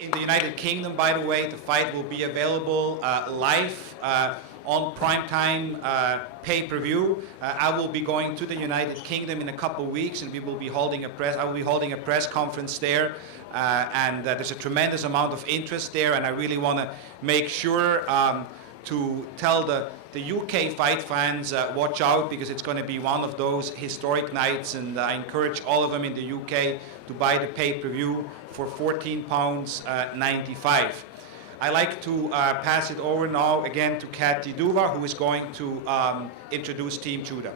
in the United Kingdom, by the way. The fight will be available live on primetime pay-per-view. I will be going to the United Kingdom in a couple of weeks, and I will be holding a press conference there. And there's a tremendous amount of interest there, and I really want to make sure to tell the UK fight fans, watch out, because it's going to be one of those historic nights, and I encourage all of them in the UK to buy the pay-per-view for £14.95. I'd like to pass it over now again to Kathy Duva, who is going to introduce Team Judah.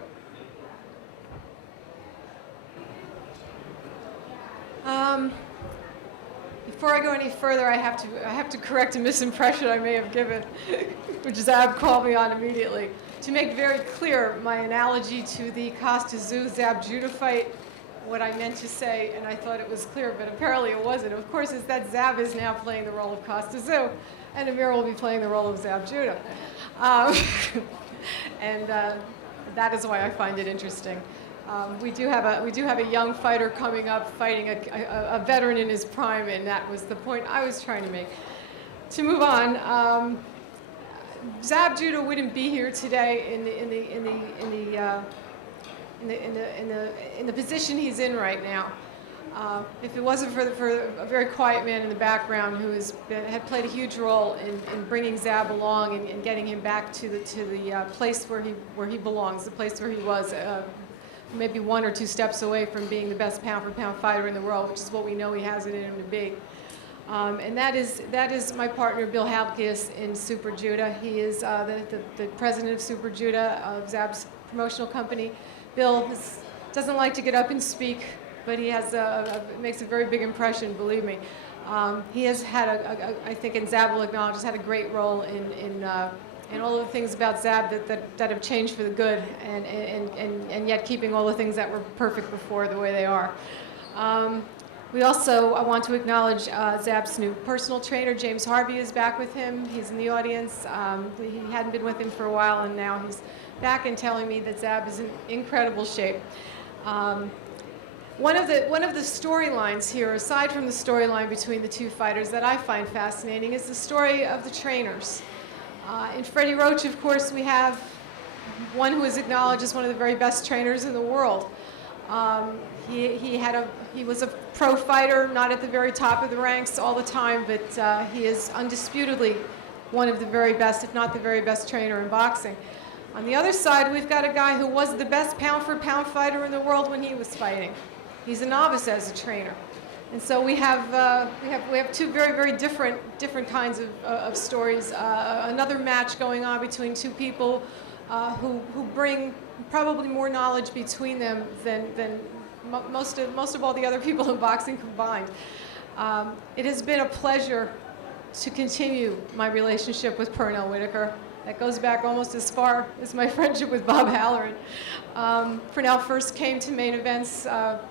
Before I go any further, I have to correct a misimpression I may have given, which Zab called me on immediately. To make very clear my analogy to the Costa Zoo Zab Judah fight, what I meant to say, and I thought it was clear, but apparently it wasn't, of course, is that Zab is now playing the role of Costa Zoo, and Amir will be playing the role of Zab Judah. That is why I find it interesting. We do have a young fighter coming up, fighting a veteran in his prime, and that was the point I was trying to make. To move on, Zab Judah wouldn't be here today in the position he's in right now if it wasn't for a very quiet man in the background who had played a huge role in bringing Zab along and getting him back to the place where he belongs, the place where he was. Maybe 1 or 2 steps away from being the best pound-for-pound fighter in the world, which is what we know he has it in him to be. And that is my partner, Bill Halkias, in Super Judah. He is the president of Super Judah, of Zab's promotional company. Bill doesn't like to get up and speak, but he makes a very big impression, believe me. He has had, I think, and Zab will acknowledge, has had a great role in all of the things about Zab that have changed for the good, and yet keeping all the things that were perfect before the way they are. I want to acknowledge Zab's new personal trainer, James Harvey, is back with him. He's in the audience. He hadn't been with him for a while, and now he's back and telling me that Zab is in incredible shape. One of the storylines here, aside from the storyline between the two fighters that I find fascinating, is the story of the trainers. In Freddie Roach, of course, we have one who is acknowledged as one of the very best trainers in the world. He was a pro fighter, not at the very top of the ranks all the time, but he is undisputedly one of the very best, if not the very best trainer in boxing. On the other side, we've got a guy who was the best pound-for-pound fighter in the world when he was fighting. He's a novice as a trainer. And so we have two very, very different kinds of stories. Another match going on between two people who bring probably more knowledge between them than most of all the other people in boxing combined. It has been a pleasure to continue my relationship with Pernell Whitaker. That goes back almost as far as my friendship with Bob Halloran. Pernell first came to main events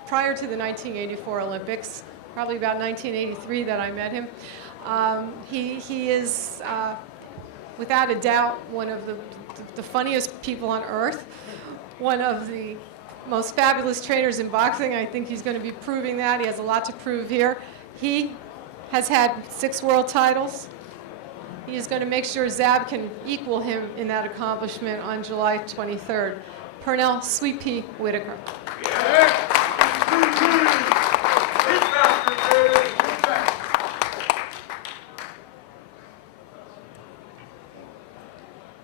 prior to the 1984 Olympics, probably about 1983 that I met him. He is, without a doubt, one of the funniest people on earth, one of the most fabulous trainers in boxing. I think he's going to be proving that. He has a lot to prove here. He has had 6 world titles. He is going to make sure Zab can equal him in that accomplishment on July 23rd. Pernell Sweet Pea Whitaker.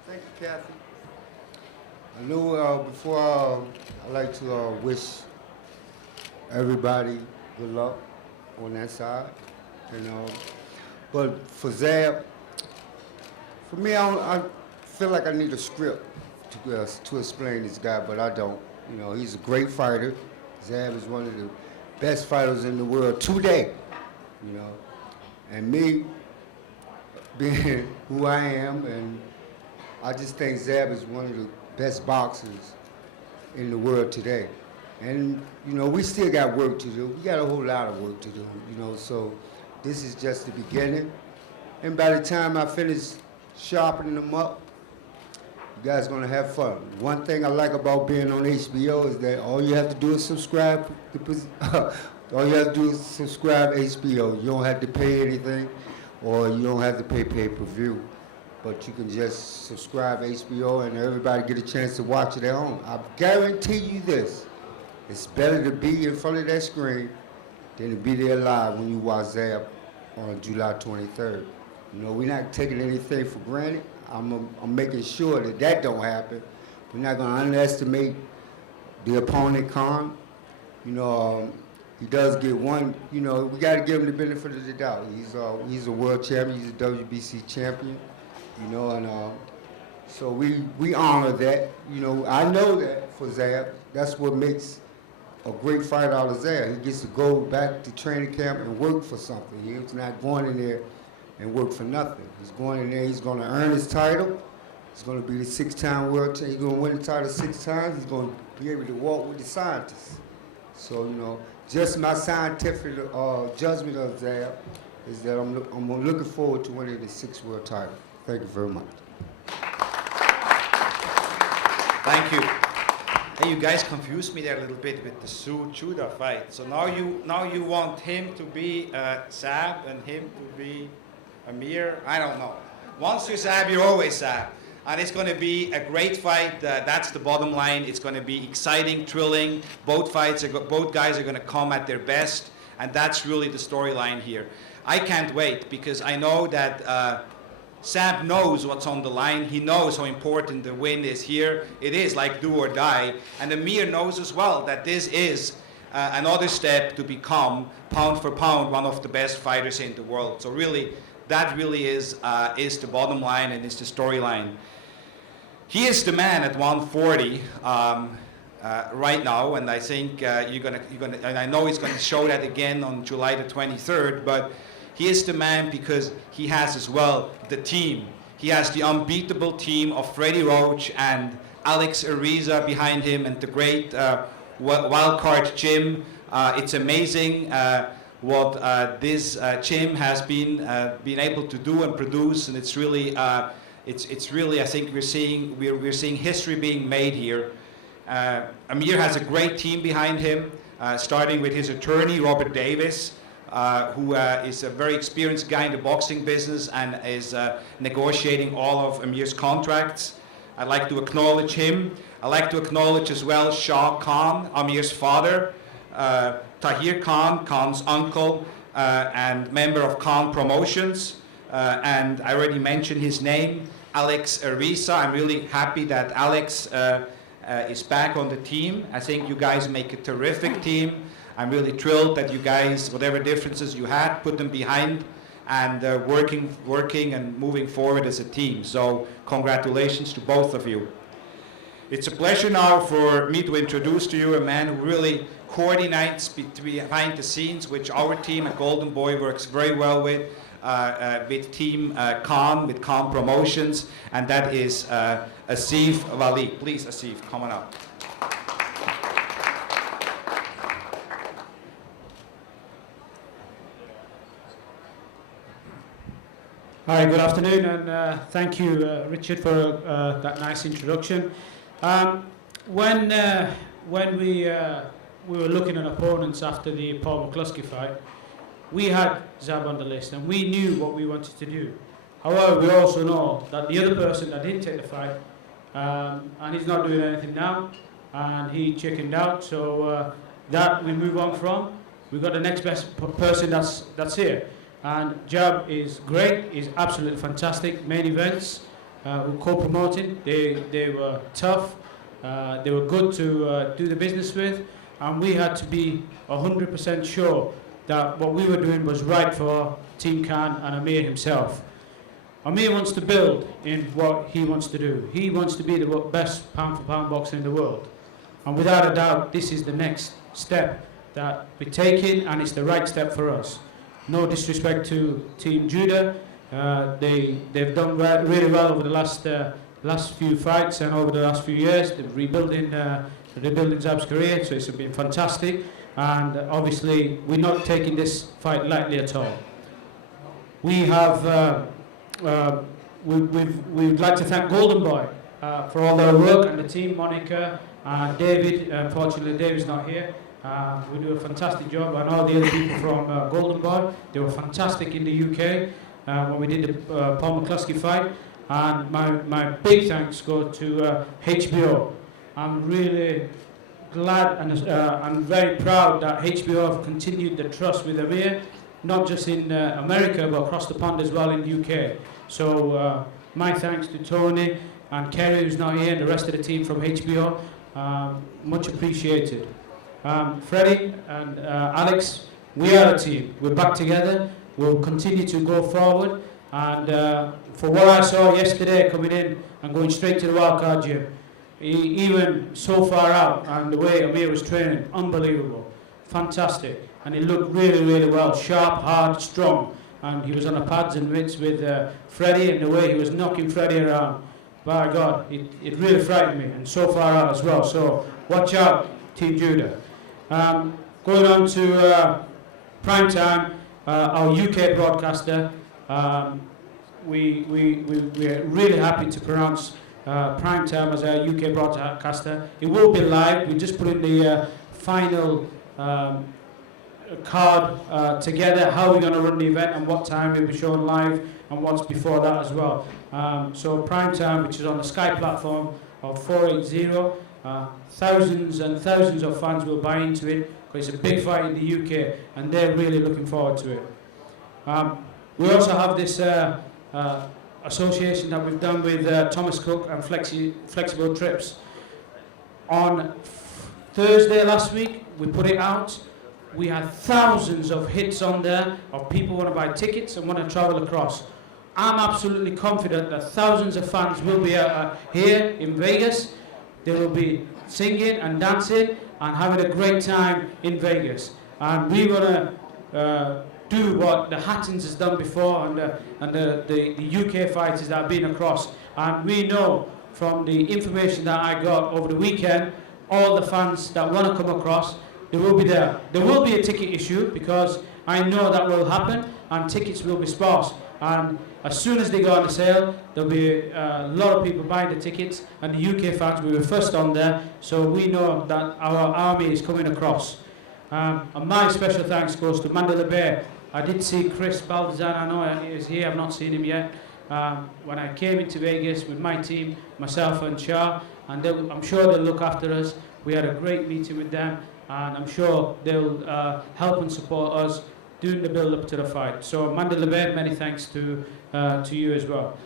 Thank you, Kathy. I know before I'd like to wish everybody good luck on that side, but for Zab, for me, I feel like I need a script to explain this guy, but I don't. He's a great fighter. Zab is one of the best fighters in the world today. And me being who I am, and I just think Zab is one of the best boxers in the world today. And we still got work to do. We got a whole lot of work to do. So this is just the beginning. And by the time I finish sharpening them up, you guys are going to have fun. One thing I like about being on HBO is that all you have to do is subscribe All you have to do is subscribe HBO. You don't have to pay anything, or you don't have to pay pay-per-view. But you can just subscribe HBO and everybody get a chance to watch it at home. I guarantee you this. It's better to be in front of that screen than to be there live when you watch Zab on July 23rd. You know, we're not taking anything for granted. I'm making sure that that don't happen. We're not going to underestimate the opponent, Khan. You know, he does get one, you know, we got to give him the benefit of the doubt. He's a world champion. He's a WBC champion. You know, and so we honor that. You know, I know that for Zab. That's what makes a great fighter out of Zab. He gets to go back to training camp and work for something. He's not going in there and work for nothing. He's going in there, he's going to earn his title. He's going to be the 6-time world champion. He's going to win the title 6 times. He's going to be able to walk with the scientists. So, you know, just my scientific judgment of Zab is that I'm looking forward to winning the 6th world title. Thank you very much. Thank you. Hey, you guys confused me there a little bit with the Zab Judah fight. So now you want him to be Zab and him to be Amir? I don't know. Once you're Zab, you're always Zab. And it's going to be a great fight. That's the bottom line. It's going to be exciting, thrilling. Both guys are going to come at their best, and that's really the storyline here. I can't wait because I know that Zab knows what's on the line. He knows how important the win is here. It is like do or die. And Amir knows as well that this is another step to become, pound for pound, one of the best fighters in the world. So really, that really is the bottom line and is the storyline. He is the man at 140 right now, and I think you're gonna, and I know he's gonna show that again on July the 23rd. But he is the man because he has as well the team. He has the unbeatable team of Freddie Roach and Alex Ariza behind him, and the great wildcard Jim. It's amazing what this Jim has been able to do and produce, and it's really, I think we're seeing history being made here. Amir has a great team behind him, starting with his attorney Robert Davis, who is a very experienced guy in the boxing business and is negotiating all of Amir's contracts. I'd like to acknowledge him. I'd like to acknowledge as well Shah Khan, Amir's father, Tahir Khan, Khan's uncle, and member of Khan Promotions. And I already mentioned his name, Alex Ariza. I'm really happy that Alex is back on the team. I think you guys make a terrific team. I'm really thrilled that you guys, whatever differences you had, put them behind and working and moving forward as a team. So congratulations to both of you. It's a pleasure now for me to introduce to you a man who really coordinates behind the scenes, which our team at Golden Boy works very well with Team Khan, with Khan Promotions, and that is Asif Wali. Please, Asif, come on up. Hi, good afternoon, and thank you, Richard, for that nice introduction. When we were looking at opponents after the Paul McCluskey fight, we had Zab on the list, and we knew what we wanted to do. However, we also know that the other person that didn't take the fight, and he's not doing anything now, and he chickened out, so that we move on from. We've got the next best person that's here. And Zab is great, he's absolutely fantastic. Main events, we're co-promoting, they were tough, they were good to do the business with, and we had to be 100% sure that what we were doing was right for Team Khan and Amir himself. Amir wants to build in what he wants to do. He wants to be the best pound-for-pound boxer in the world. And without a doubt, this is the next step that we're taking, and it's the right step for us. No disrespect to Team Judah, they've done really well over the last few fights and over the last few years. They're rebuilding Zab's career, so it's been fantastic. And obviously, we're not taking this fight lightly at all. We have, we'd like to thank Golden Boy for all their work and the team, Monica, David. Unfortunately, David's not here. We do a fantastic job, and all the other people from Golden Boy, they were fantastic in the UK when we did the Paul McCluskey fight. And my big thanks go to HBO. I'm really glad and very proud that HBO have continued the trust with Amir, not just in America, but across the pond as well in the UK. So my thanks to Tony and Kerry, who's not here, and the rest of the team from HBO. Much appreciated. Freddie and Alex, we are a team. We're back together. We'll continue to go forward. And for what I saw yesterday, coming in and going straight to the wildcard gym, even so far out, and the way Amir was training, unbelievable, fantastic. And he looked really, really well, sharp, hard, strong. And he was on the pads and mitts with Freddie, and the way he was knocking Freddie around. By God, it really frightened me, and so far out as well. So watch out, Team Judah. Going on to prime time, our UK broadcaster. We're really happy to pronounce prime time as our UK broadcaster. It will be live. We just put in the final card together, how we're going to run the event and what time we'll be showing live and what's before that as well. So prime time, which is on the Sky platform of 480, thousands and thousands of fans will buy into it because it's a big fight in the UK and they're really looking forward to it. We also have this association that we've done with Thomas Cook and Flexible Trips. On Thursday last week, we put it out. We had thousands of hits on there of people want to buy tickets and want to travel across. I'm absolutely confident that thousands of fans will be here in Vegas. They will be singing and dancing and having a great time in Vegas. And we're going to do what the Hattons has done before and the UK fighters that have been across. And we know from the information that I got over the weekend, all the fans that want to come across, they will be there. There will be a ticket issue because I know that will happen and tickets will be sparse. And as soon as they go on the sale, there'll be a lot of people buying the tickets and the UK fans will be first on there. So we know that our army is coming across. And my special thanks goes to Mandela Bay. I did see Chris Baldazan, I know he is here, I've not seen him yet. When I came into Vegas with my team, myself and Shah, and I'm sure they'll look after us. We had a great meeting with them, and I'm sure they'll help and support us doing the build-up to the fight. So Mandela Bay, many thanks to you as well.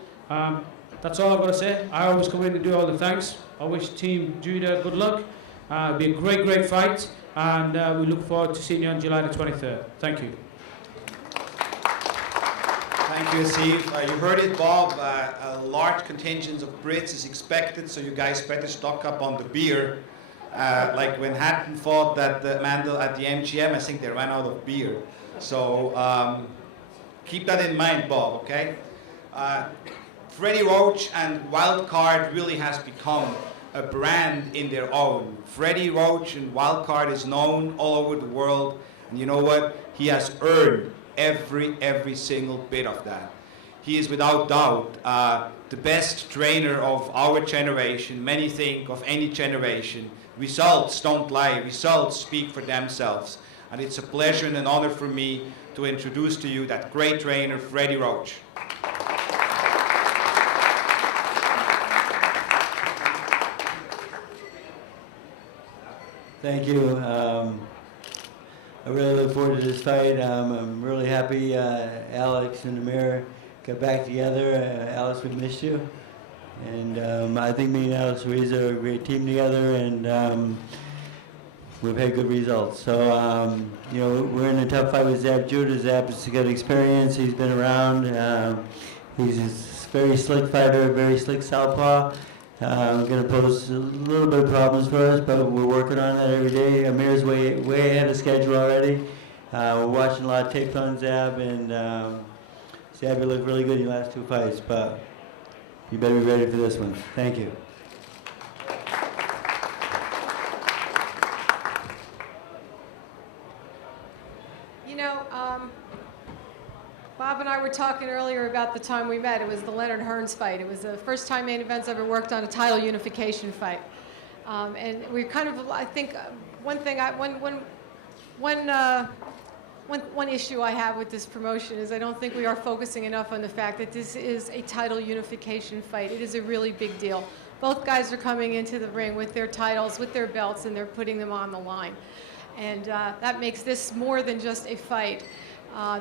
That's all I've got to say. I always come in and do all the thanks. I wish Team Judah good luck. It'll be a great, great fight, and we look forward to seeing you on July the 23rd. Thank you. Thank you, Steve. You heard it, Bob. A large contingent of Brits is expected, so you guys better stock up on the beer. Like when Hatton fought at the MGM, I think they ran out of beer. So keep that in mind, Bob, okay? Freddie Roach and Wildcard really has become a brand in their own. Freddie Roach and Wildcard is known all over the world, and you know what? He has earned every single bit of that. He is without doubt the best trainer of our generation, many think of any generation. Results don't lie, results speak for themselves. And it's a pleasure and an honor for me to introduce to you that great trainer, Freddie Roach. Thank you. I really look forward to this fight. I'm really happy Alex and Amir got back together. Alex, we missed you. And I think me and Alex Ruiz are a great team together, and we've had good results. So, you know, we're in a tough fight with Zab Judah. Zab has got experience. He's been around. He's a very slick fighter, very slick southpaw. Going to pose a little bit of problems for us, but we're working on that every day. Amir's way ahead of schedule already. We're watching a lot of tapes on Zab, and Zab, you look really good in your last two fights, but you better be ready for this one. Thank you. You know, Bob and I were talking earlier about the time we met. It was the Leonard Hearns fight. It was the first time Main Events ever worked on a title unification fight. And we kind of, I think, one thing, one issue I have with this promotion is I don't think we are focusing enough on the fact that this is a title unification fight. It is a really big deal. Both guys are coming into the ring with their titles, with their belts, and they're putting them on the line. And that makes this more than just a fight.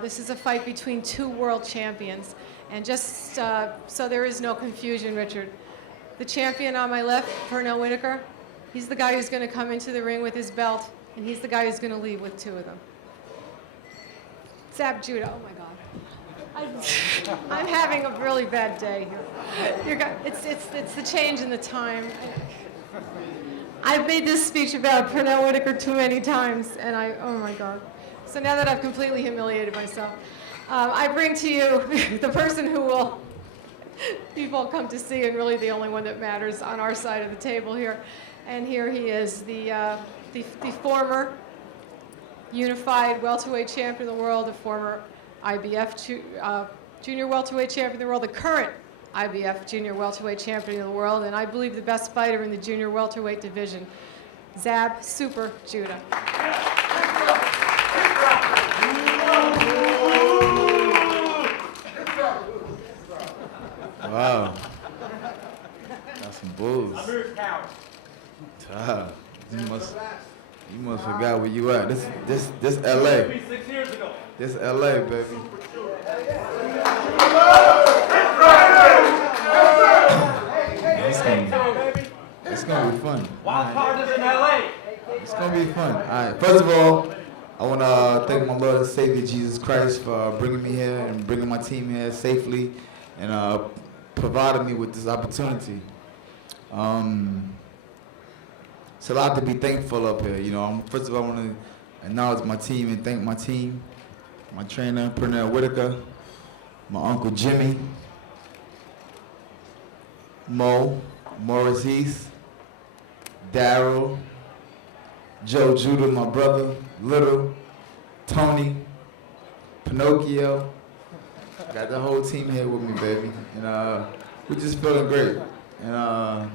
This is a fight between two world champions. And just so there is no confusion, Richard, the champion on my left, Pernell Whitaker, he's the guy who's going to come into the ring with his belt, and he's the guy who's going to leave with two of them. Zab Judah, oh my God. I'm having a really bad day here. It's the change in the time. I've made this speech about Pernell Whitaker too many times, and oh my God. So now that I've completely humiliated myself, I bring to you the person who you've all come to see, and really the only one that matters on our side of the table here. And here he is, the former unified welterweight champion of the world, the former IBF junior welterweight champion of the world, the current IBF junior welterweight champion of the world, and I believe the best fighter in the junior welterweight division, Zab Super Judah. Wow. That's some bulls. Amir Khan. You must forgot where you at. This LA. 6 years ago. This LA, baby. It's gonna be fun. Wild card is in LA. It's gonna be fun. All right. First of all, I want to thank my Lord and Savior Jesus Christ for bringing me here and bringing my team here safely and providing me with this opportunity. It's a lot to be thankful up here. You know, first of all, I want to acknowledge my team and thank my team, my trainer, Pernell Whitaker, my uncle Jimmy, Morris Heath, Daryl, Joe Judah, my brother, Little, Tony, Pinocchio. Got the whole team here with me, baby. And we're just feeling great. And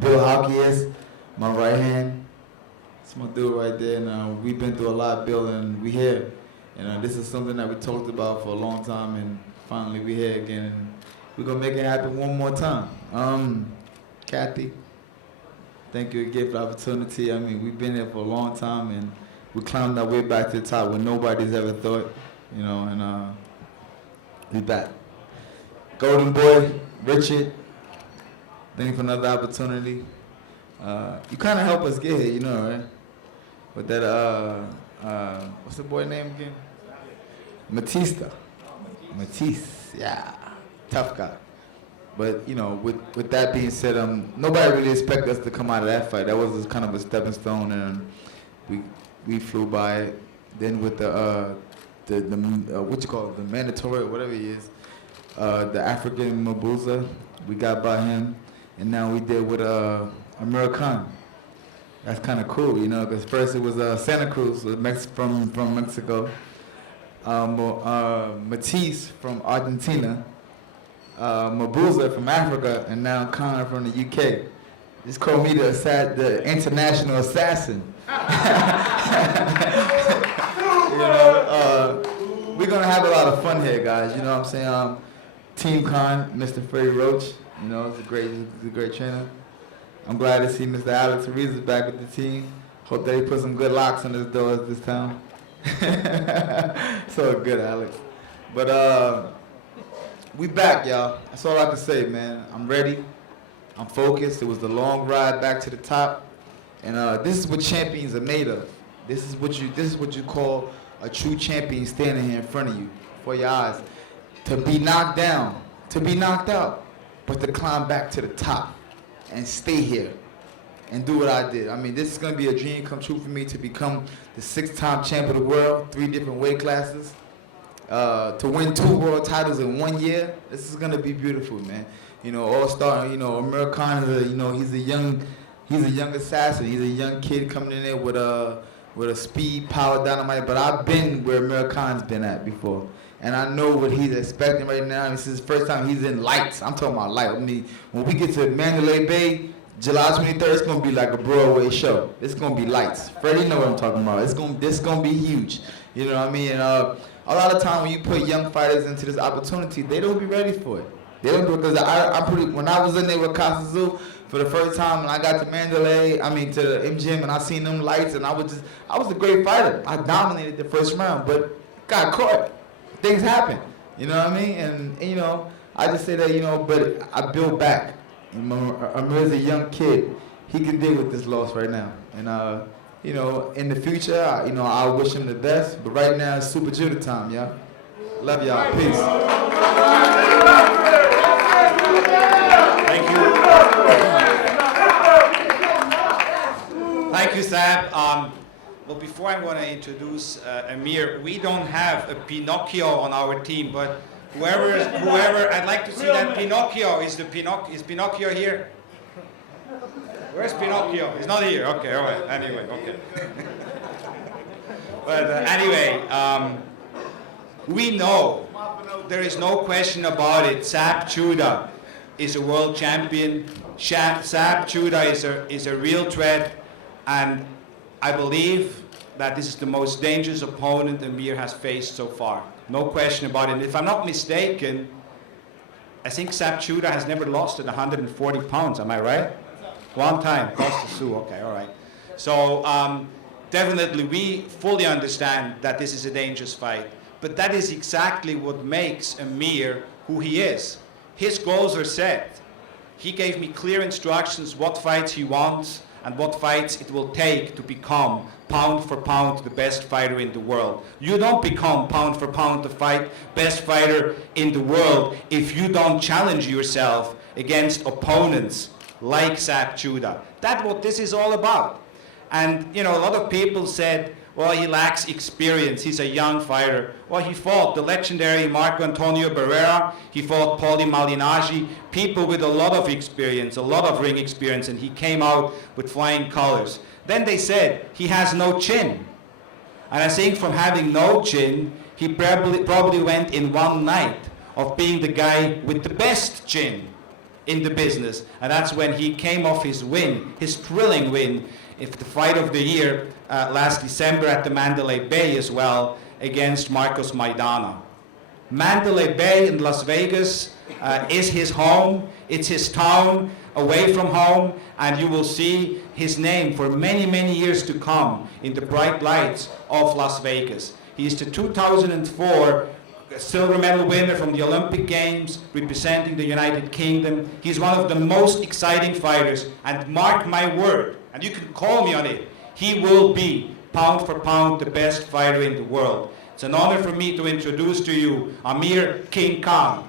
Bill Hawkins, my right hand. That's my dude right there. And we've been through a lot, Bill, and we here. And this is something that we talked about for a long time, and finally we here again. And we're gonna make it happen one more time. Kathy, thank you again for the opportunity. I mean, we've been here for a long time, and we climbed our way back to the top when nobody's ever thought, you know, and we back. Golden Boy, Richard, thank you for another opportunity. You kind of helped us get here, you know, right? With that, what's the boy name again? Matista. Matisse, yeah, tough guy. But, you know, with that being said, nobody really expected us to come out of that fight. That was just kind of a stepping stone, and we flew by it. Then with the what you call it, the mandatory, or whatever he is, the African Mabuza, we got by him, and now we did with Amir Khan. That's kind of cool, you know, because first it was Santa Cruz from Mexico, Matisse from Argentina, Mabuza from Africa, and now Khan from the UK. Just call me the international assassin. You know, we're gonna have a lot of fun here, guys. You know what I'm saying? Team Khan, Mr. Freddie Roach, you know, he's a great trainer. I'm glad to see Mr. Alex Ariz is back with the team. Hope that he put some good locks on his doors this time. So good, Alex. But we back, y'all. That's all I can say, man. I'm ready. I'm focused. It was the long ride back to the top, and this is what champions are made of. This is what you call a true champion standing here in front of you, for your eyes. To be knocked down, to be knocked out, but to climb back to the top and stay here and do what I did. I mean, this is going to be a dream come true for me to become the 6-time champion of the world, 3 different weight classes, to win 2 world titles in 1 year. This is going to be beautiful, man. You know, all-star, you know, Amir Khan is he's a young assassin. He's a young kid coming in there with a speed, power, dynamite, but I've been where Amir Khan's been at before. And I know what he's expecting right now. This is the first time he's in lights. I'm talking about light. I mean, when we get to Mandalay Bay, July 23rd, it's gonna be like a Broadway show. It's gonna be lights. Freddie know what I'm talking about. This gonna be huge. You know what I mean? And a lot of time when you put young fighters into this opportunity, they don't be ready for it. They don't do it because when I was in there with Kasazu for the first time, and I got to Mandalay, to the MGM, and I seen them lights, and I was a great fighter. I dominated the first round, but got caught. Things happen. You know what I mean? And I just say that, but I build back. Amir's a young kid. He can deal with this loss right now. And, in the future, I wish him the best. But right now, it's Super Judah time, y'all. Love y'all. Peace. Thank you. Thank you, Zab. Well, before I'm going to introduce Amir, we don't have a Pinocchio on our team, but whoever, I'd like to see that Pinocchio. Is Pinocchio here? Where's Pinocchio? He's not here. Okay, all right. Anyway, okay. But anyway, we know, there is no question about it, Zab Judah is a world champion. Zab Judah is a real threat, and I believe that this is the most dangerous opponent Amir has faced so far. No question about it. If I'm not mistaken, I think Zab Judah has never lost at 140 pounds. Am I right? One time, lost to Sue. Okay, all right. So definitely, we fully understand that this is a dangerous fight. But that is exactly what makes Amir who he is. His goals are set. He gave me clear instructions what fights he wants and what fights it will take to become pound for pound the best fighter in the world. You don't become pound for pound the best fighter in the world if you don't challenge yourself against opponents like Zab Judah. That's what this is all about. And a lot of people said, well, he lacks experience. He's a young fighter. Well, he fought the legendary Marco Antonio Barrera. He fought Paulie Malignaggi, people with a lot of experience, a lot of ring experience, and he came out with flying colors. Then they said he has no chin. And I think from having no chin, he probably went in one night of being the guy with the best chin in the business. And that's when he came off his win, his thrilling win, if the fight of the year last December at the Mandalay Bay as well, against Marcos Maidana. Mandalay Bay in Las Vegas is his home, it's his town, away from home, and you will see his name for many, many years to come in the bright lights of Las Vegas. He is the 2004 silver medal winner from the Olympic Games, representing the United Kingdom. He's one of the most exciting fighters, and mark my word, and you can call me on it, he will be, pound for pound, the best fighter in the world. It's an honor for me to introduce to you Amir King Khan.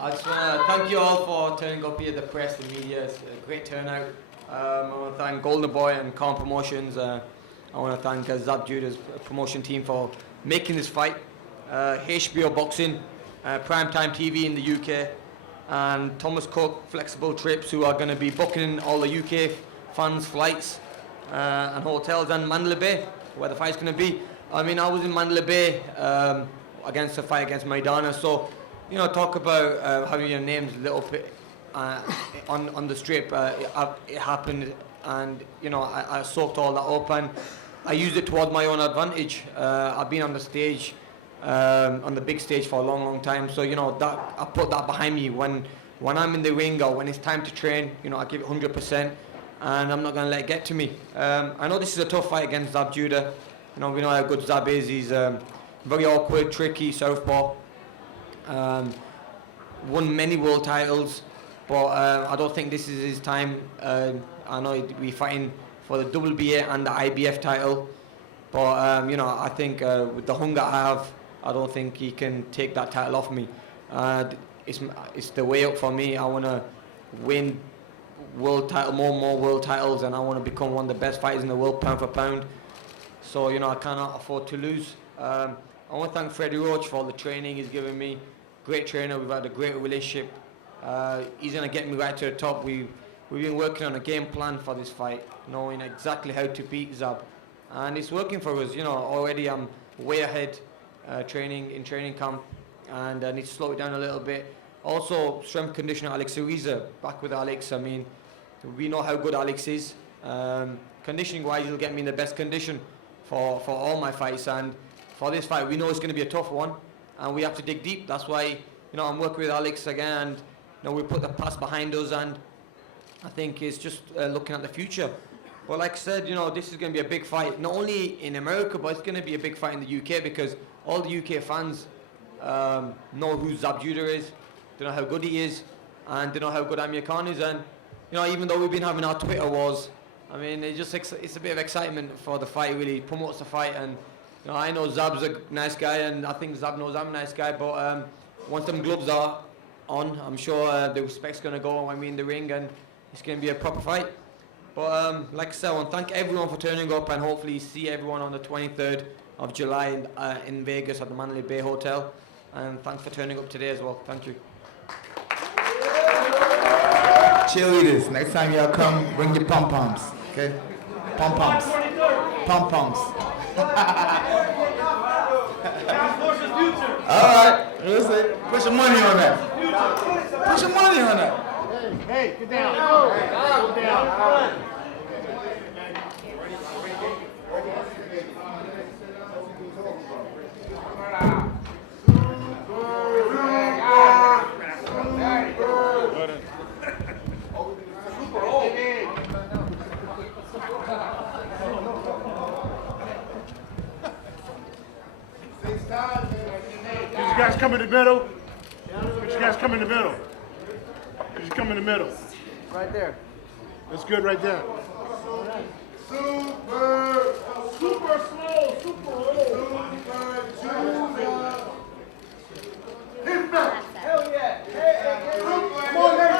I just want to thank you all for turning up here, the press, the media. It's a great turnout. I want to thank Golden Boy and Khan Promotions. I want to thank Zab Judah's promotion team for making this fight. HBO Boxing, Primetime TV in the UK, and Thomas Cook Flexible Trips, who are going to be booking all the UK fans' flights and hotels, and Mandalay Bay, where the fight's going to be. I was in Mandalay Bay against the fight against Maidana, so talk about having your names a little bit on the strip. It happened, and I soaked all that up, and I used it towards my own advantage. I've been on the stage, on the big stage for a long, long time, so that I put that behind me. When I'm in the ring or when it's time to train, I give it 100%, and I'm not going to let it get to me. I know this is a tough fight against Zab Judah. We know how good Zab is. He's very awkward, tricky, southpaw. Won many world titles, but I don't think this is his time. I know he'll be fighting for the WBA and the IBF title, but I think with the hunger I have, I don't think he can take that title off me. It's the way up for me. I want to win world title, more world titles, and I want to become one of the best fighters in the world, pound for pound. So I cannot afford to lose. I want to thank Freddie Roach for all the training he's given me. Great trainer, we've had a great relationship. He's going to get me right to the top. We've been working on a game plan for this fight, knowing exactly how to beat Zab. and it's working for us. You know, already I'm way ahead in training camp, and I need to slow it down a little bit. Also, strength conditioner Alex Ariza, back with Alex. I mean, we know how good Alex is. Conditioning wise, he'll get me in the best condition for all my fights, and for this fight we know it's going to be a tough one, and we have to dig deep. That's why, you know, I'm working with Alex again, and, you know, we put the past behind us, and I think it's just looking at the future. But like I said, you know, this is going to be a big fight, not only in America, but it's going to be a big fight in the UK, because all the UK fans know who Zab Judah is, they know how good he is, and they know how good Amir Khan is. And, you know, even though we've been having our Twitter wars, I mean, it's a bit of excitement for the fight, really. It promotes the fight, and, you know, I know Zab's a nice guy, and I think Zab knows I'm a nice guy, but once them gloves are on, I'm sure the respect's going to go when we're in the ring, and it's going to be a proper fight. But like I said, I want to thank everyone for turning up, and hopefully see everyone on the 23rd of July in Vegas at the Mandalay Bay Hotel. And thanks for turning up today as well. Thank you. Cheerleaders, next time y'all come, bring your pom-poms, okay? Pom-poms. Pom-poms. All right, listen, put some money on that. Put some money on that. Hey, get down. Get down. You guys come in the middle. You guys come in the middle. You come in the middle. Right there. That's good right there. Super slow, super low. Hit back. Hell yeah. Hey, come on,